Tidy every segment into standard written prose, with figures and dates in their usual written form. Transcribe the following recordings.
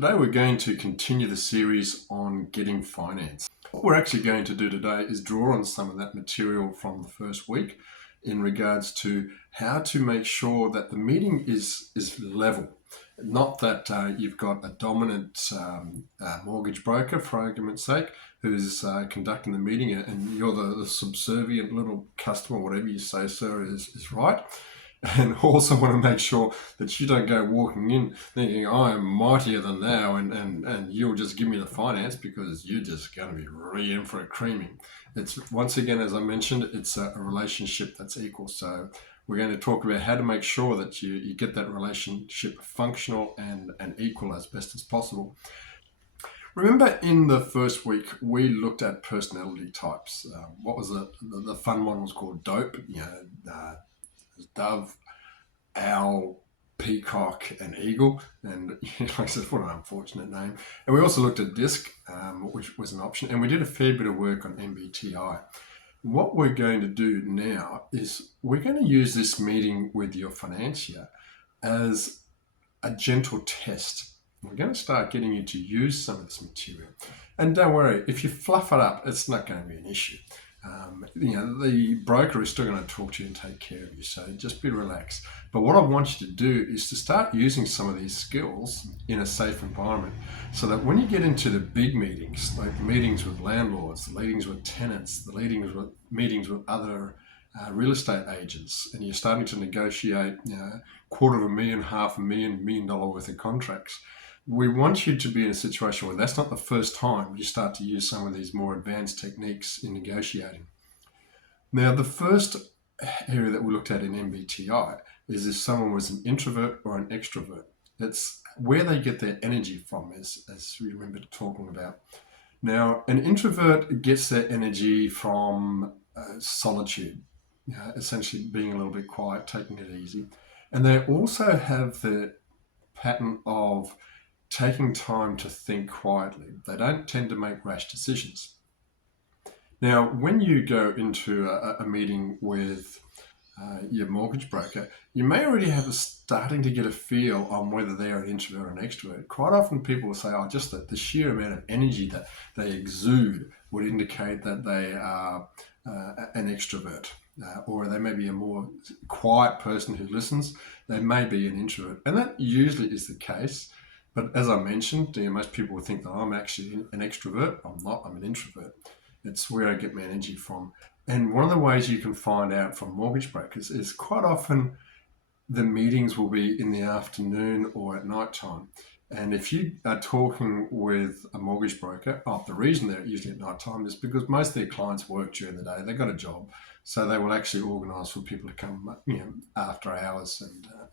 Today we're going to continue the series on getting finance. What we're actually going to do today is draw on some of that material from the first week in regards to how to make sure that the meeting is level. Not that you've got a dominant mortgage broker, for argument's sake, who's conducting the meeting and you're the subservient little customer, whatever you say, sir, is right. And also want to make sure that you don't go walking in thinking, I am mightier than thou, and you'll just give me the finance because you're just going to be really in for a creaming. It's, once again, as I mentioned, it's a relationship that's equal. So we're going to talk about how to make sure that you get that relationship functional and equal as best as possible. Remember in the first week, we looked at personality types. What was the fun one was called DOPE, dove, owl, peacock, and eagle. And like I said, what an unfortunate name. And we also looked at DISC, which was an option. And we did a fair bit of work on MBTI. What we're going to do now is we're going to use this meeting with your financier as a gentle test. We're going to start getting you to use some of this material. And don't worry, if you fluff it up, it's not going to be an issue. The broker is still going to talk to you and take care of you, so just be relaxed. But what I want you to do is to start using some of these skills in a safe environment so that when you get into the big meetings, like meetings with landlords, the meetings with tenants, the meetings with other real estate agents, and you're starting to negotiate $250,000, $500,000, $1 million worth of contracts, we want you to be in a situation where that's not the first time you start to use some of these more advanced techniques in negotiating. Now, the first area that we looked at in MBTI is if someone was an introvert or an extrovert. It's where they get their energy from, as we remember talking about. Now, an introvert gets their energy from solitude, essentially being a little bit quiet, taking it easy. And they also have the pattern of taking time to think quietly. They don't tend to make rash decisions. Now, when you go into a meeting with your mortgage broker, you may already have starting to get a feel on whether they're an introvert or an extrovert. Quite often people will say, just the sheer amount of energy that they exude would indicate that they are an extrovert. Or they may be a more quiet person who listens. They may be an introvert. And that usually is the case. But as I mentioned, most people would think that I'm actually an extrovert. I'm not, I'm an introvert. It's where I get my energy from. And one of the ways you can find out from mortgage brokers is quite often the meetings will be in the afternoon or at night time. And if you are talking with a mortgage broker, the reason they're usually at night time is because most of their clients work during the day. They've got a job. So they will actually organise for people to come, after hours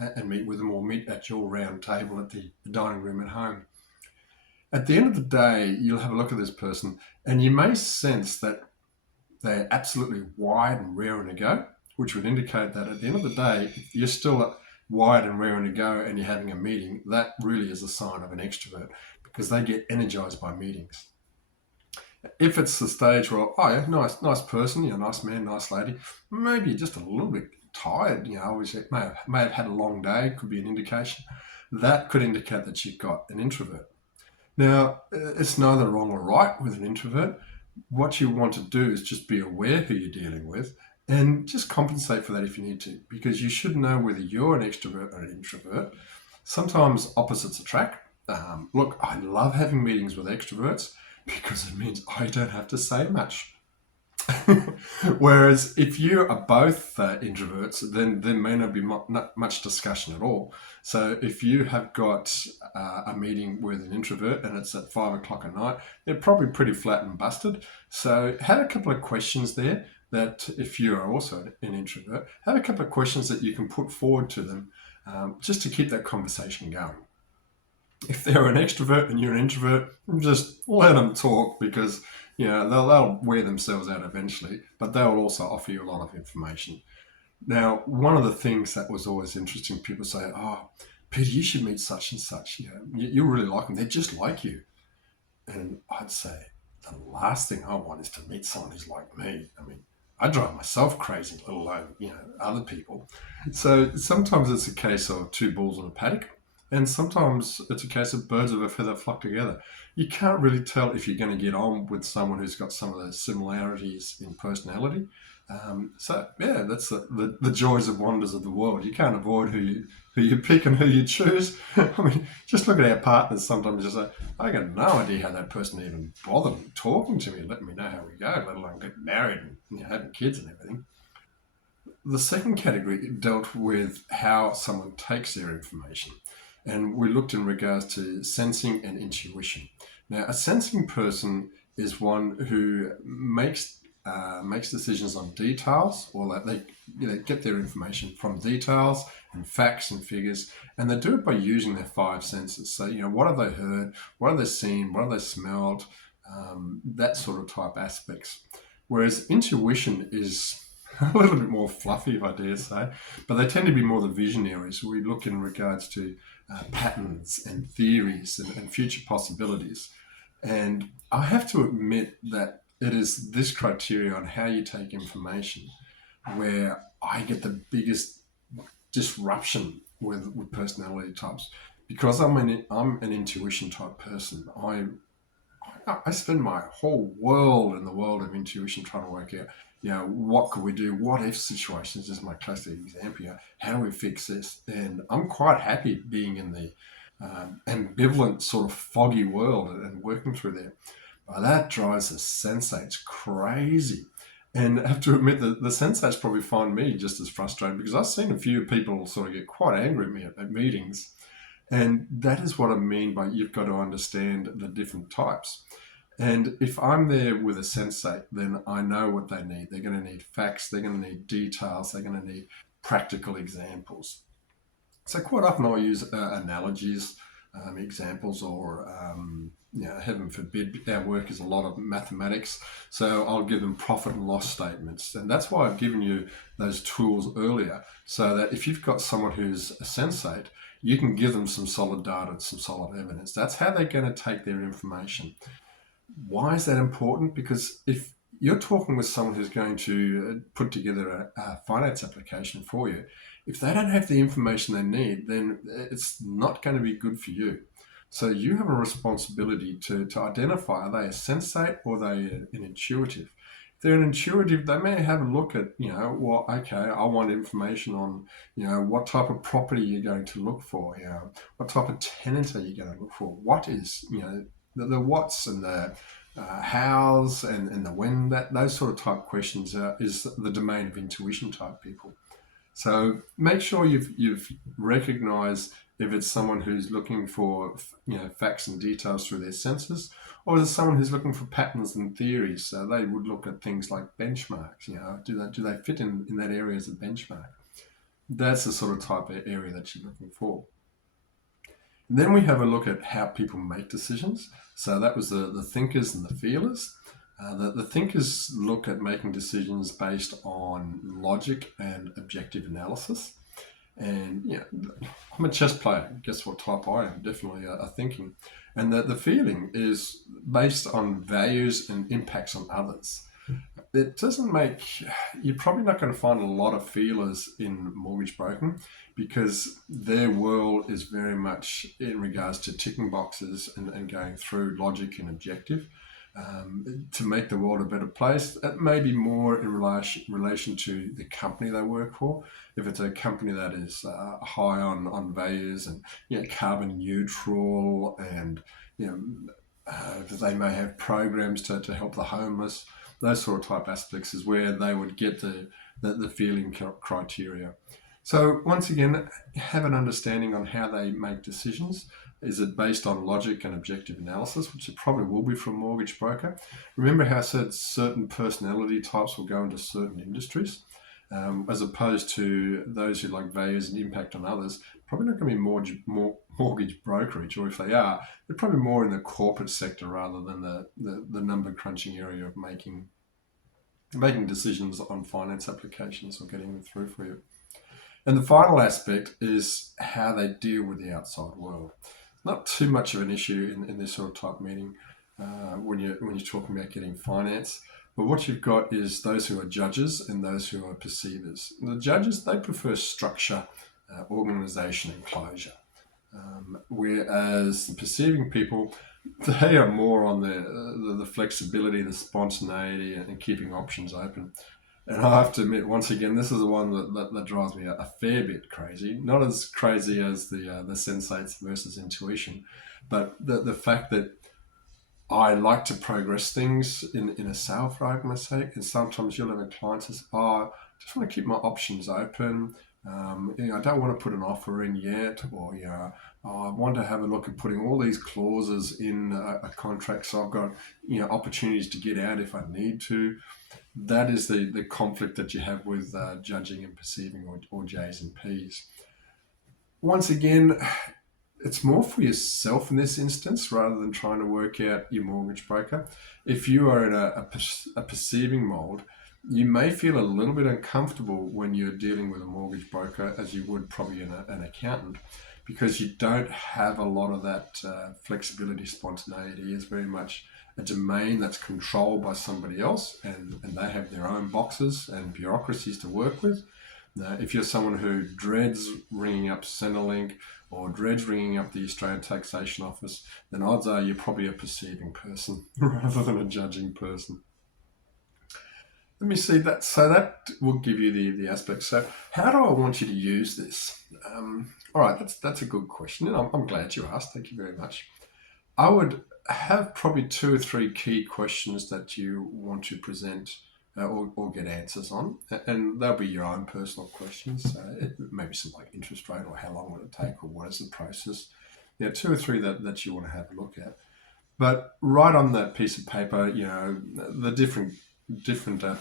and meet with them or meet at your round table at the dining room at home. At the end of the day, you'll have a look at this person and you may sense that they're absolutely wired and raring to go, which would indicate that at the end of the day, if you're still wired and raring to go and you're having a meeting, that really is a sign of an extrovert because they get energized by meetings. If it's the stage where, nice person, nice man, nice lady, maybe you're just a little bit tired, obviously may have had a long day, could be an indication. That could indicate that you've got an introvert. Now, it's neither wrong or right with an introvert. What you want to do is just be aware who you're dealing with and just compensate for that if you need to, because you should know whether you're an extrovert or an introvert. Sometimes opposites attract. Look, I love having meetings with extroverts because it means I don't have to say much. Whereas if you are both introverts, then there may not be not much discussion at all. So if you have got a meeting with an introvert and it's at 5 o'clock at night, they're probably pretty flat and busted. So have a couple of questions there that if you are also an introvert, have a couple of questions that you can put forward to them just to keep that conversation going. If they're an extrovert and you're an introvert, just let them talk because they'll wear themselves out eventually, but they'll also offer you a lot of information. Now, one of the things that was always interesting, people say, Peter, you should meet such and such. You really like them. They're just like you. And I'd say the last thing I want is to meet someone who's like me. I mean, I drive myself crazy, let alone, other people. So sometimes it's a case of two bulls in a paddock. And sometimes it's a case of birds of a feather flock together. You can't really tell if you're going to get on with someone who's got some of those similarities in personality. So yeah, that's the joys and wonders of the world. You can't avoid who you pick and who you choose. I mean, just look at our partners. Sometimes you say, I got no idea how that person even bothered talking to me, letting me know how we go, let alone get married and having kids and everything. The second category dealt with how someone takes their information, and we looked in regards to sensing and intuition. Now, a sensing person is one who makes decisions on details, or that they get their information from details and facts and figures, and they do it by using their five senses. So, what have they heard? What have they seen? What have they smelled? That sort of type aspects. Whereas intuition is a little bit more fluffy, if I dare say, but they tend to be more the visionaries. We look in regards to patterns and theories and future possibilities. And I have to admit that it is this criteria on how you take information where I get the biggest disruption with personality types. Because I'm an intuition type person. I spend my whole world in the world of intuition trying to work out, what could we do? What if situations is my classic example. How do we fix this? And I'm quite happy being in the ambivalent sort of foggy world and working through there. But that drives the sensates crazy. And I have to admit that the sensates probably find me just as frustrated because I've seen a few people sort of get quite angry at me at meetings. And that is what I mean by you've got to understand the different types. And if I'm there with a sensate, then I know what they need. They're going to need facts, they're going to need details, they're going to need practical examples. So quite often I'll use analogies, examples, or heaven forbid, our work is a lot of mathematics. So I'll give them profit and loss statements, and that's why I've given you those tools earlier, so that if you've got someone who's a sensate, you can give them some solid data and some solid evidence. That's how they're going to take their information. Why is that important? Because if you're talking with someone who's going to put together a finance application for you, if they don't have the information they need, then it's not going to be good for you. So you have a responsibility to identify, are they a sensate or are they an intuitive? If they're an intuitive, they may have a look at, okay, I want information on, what type of property you're going to look for, what type of tenant are you going to look for? What is, the what's and the hows and the when, those sort of type questions is the domain of intuition type people. So make sure you've recognised if it's someone who's looking for facts and details through their senses, or is it someone who's looking for patterns and theories? So they would look at things like benchmarks. Do they fit in that area as a benchmark? That's the sort of type of area that you're looking for. And then we have a look at how people make decisions. So that was the thinkers and the feelers. The thinkers look at making decisions based on logic and objective analysis. And I'm a chess player. Guess what type I am? Definitely a thinking. And the feeling is based on values and impacts on others. It doesn't you're probably not going to find a lot of feelers in mortgage broking because their world is very much in regards to ticking boxes and going through logic and objective. To make the world a better place. It may be more in relation to the company they work for. If it's a company that is high on values and carbon neutral, and they may have programs to help the homeless. Those sort of type aspects is where they would get the feeling criteria. So once again, have an understanding on how they make decisions. Is it based on logic and objective analysis, which it probably will be for a mortgage broker? Remember how I said certain personality types will go into certain industries, as opposed to those who like values and impact on others, probably not going to be mortgage brokerage, or if they are, they're probably more in the corporate sector rather than the number crunching area of making decisions on finance applications or getting them through for you. And the final aspect is how they deal with the outside world. Not too much of an issue in this sort of type meeting when you're talking about getting finance. But what you've got is those who are judges and those who are perceivers. And the judges, they prefer structure, organisation and closure. Whereas the perceiving people, they are more on the flexibility, the spontaneity, and keeping options open. And I have to admit, once again, this is the one that drives me a fair bit crazy. Not as crazy as the sensates versus intuition, but the fact that I like to progress things in a sale, for argument's sake. And sometimes you'll have a client says, "Oh, I just want to keep my options open. I don't want to put an offer in yet, or oh, I want to have a look at putting all these clauses in a contract, so I've got opportunities to get out if I need to." That is the conflict that you have with judging and perceiving, or J's and P's. Once again, it's more for yourself in this instance rather than trying to work out your mortgage broker. If you are in a perceiving mold, you may feel a little bit uncomfortable when you're dealing with a mortgage broker, as you would probably an accountant, because you don't have a lot of that flexibility, spontaneity. Is very much a domain that's controlled by somebody else, and they have their own boxes and bureaucracies to work with. Now, if you're someone who dreads ringing up Centrelink or dreads ringing up the Australian Taxation Office, then odds are you're probably a perceiving person rather than a judging person. Let me see that. So that will give you the aspect. So how do I want you to use this? All right, that's a good question, and I'm glad you asked. Thank you very much. I would have probably 2 or 3 key questions that you want to present or get answers on, and they'll be your own personal questions. Maybe some like interest rate, or how long will it take, or what is the process. 2 or 3 that you want to have a look at. But write on that piece of paper, the different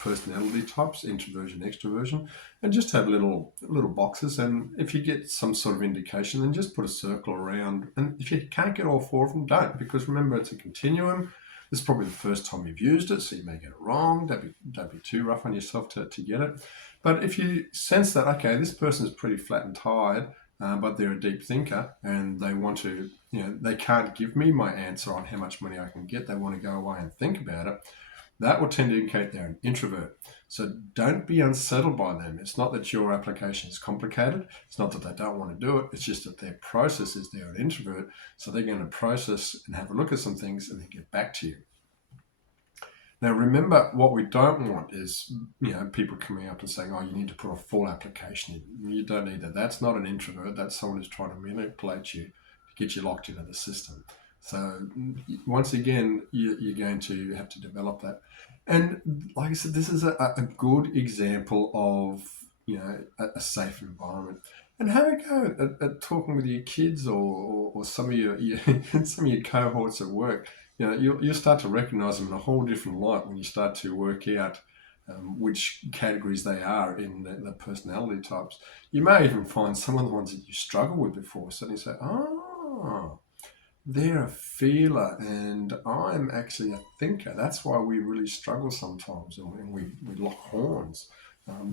personality types, introversion, extroversion, and just have little boxes. And if you get some sort of indication, then just put a circle around. And if you can't get all 4 of them, don't, because remember, it's a continuum. This is probably the first time you've used it, so you may get it wrong. Don't be too rough on yourself to get it. But if you sense that, okay, this person is pretty flat and tired, but they're a deep thinker, and they want to, they can't give me my answer on how much money I can get. They want to go away and think about it. That will tend to indicate they're an introvert. So don't be unsettled by them. It's not that your application is complicated. It's not that they don't want to do it. It's just that their process is they're an introvert. So they're going to process and have a look at some things and then get back to you. Now, remember, what we don't want is, people coming up and saying, "Oh, you need to put a full application in." You don't need that. That's not an introvert. That's someone who's trying to manipulate you to get you locked into the system. So once again, you're going to have to develop that. And like I said, this is a good example of, a safe environment. And have a go at talking with your kids, or some of your some of your cohorts at work. You'll start to recognize them in a whole different light when you start to work out which categories they are in the personality types. You may even find some of the ones that you struggle with before. Suddenly say, "Oh, they're a feeler and I'm actually a thinker." That's why we really struggle sometimes, and we lock horns.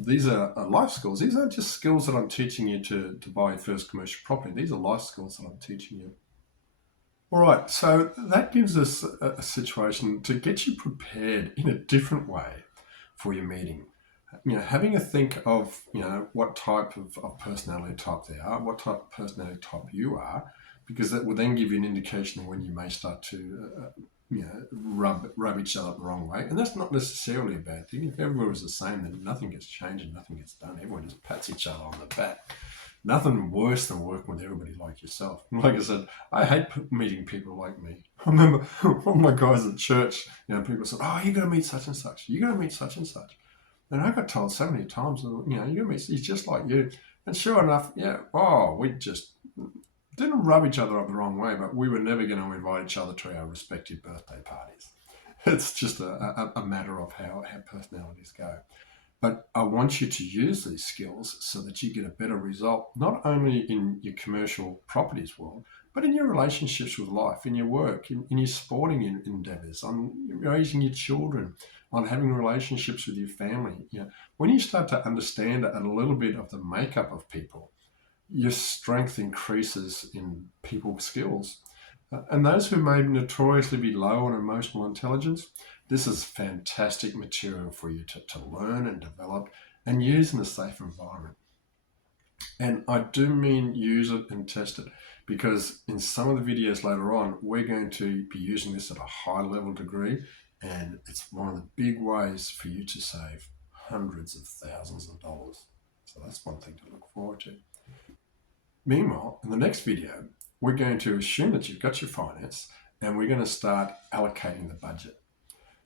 These are life skills. These aren't just skills that I'm teaching you to buy your first commercial property. These are life skills that I'm teaching you. All right, so that gives us a situation to get you prepared in a different way for your meeting. Having a think of, what type of personality type they are, what type of personality type you are, because that will then give you an indication of when you may start to, rub each other the wrong way. And that's not necessarily a bad thing. If everyone was the same, then nothing gets changed and nothing gets done. Everyone just pats each other on the back. Nothing worse than working with everybody like yourself. Like I said, I hate meeting people like me. I remember one of my guys at church, people said, "Oh, you're going to meet such and such. You're going to meet such and such." And I got told so many times, you're going to meet, he's just like you. And sure enough, we just didn't rub each other up the wrong way, but we were never going to invite each other to our respective birthday parties. It's just a matter of how personalities go. But I want you to use these skills so that you get a better result, not only in your commercial properties world, but in your relationships with life, in your work, in your sporting endeavors, on raising your children, on having relationships with your family. When you start to understand a little bit of the makeup of people, your strength increases in people skills. And those who may notoriously be low on emotional intelligence, this is fantastic material for you to learn and develop and use in a safe environment. And I do mean use it and test it. because in some of the videos later on, we're going to be using this at a high level degree, and it's one of the big ways for you to save hundreds of thousands of dollars. So that's one thing to look forward to. Meanwhile, in the next video, we're going to assume that you've got your finance, and we're going to start allocating the budget.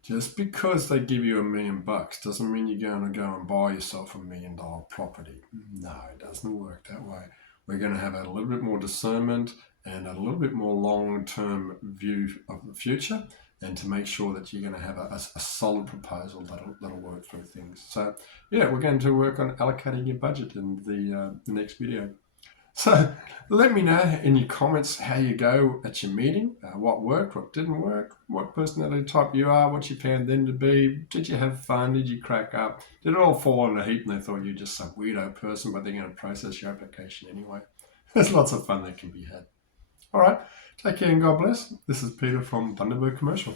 Just because they give you $1 million doesn't mean you're going to go and buy yourself $1 million property. No, it doesn't work that way. We're going to have a little bit more discernment and a little bit more long-term view of the future, and to make sure that you're going to have a solid proposal that'll work through things. So yeah, we're going to work on allocating your budget in the next video. So let me know in your comments how you go at your meeting, what worked, what didn't work, what personality type you are, what you found them to be. Did you have fun? Did you crack up? Did it all fall in a heap and they thought you're just some weirdo person, but they're going to process your application anyway? There's lots of fun that can be had. All right, take care and God bless. This is Peter from Bundaberg Commercial.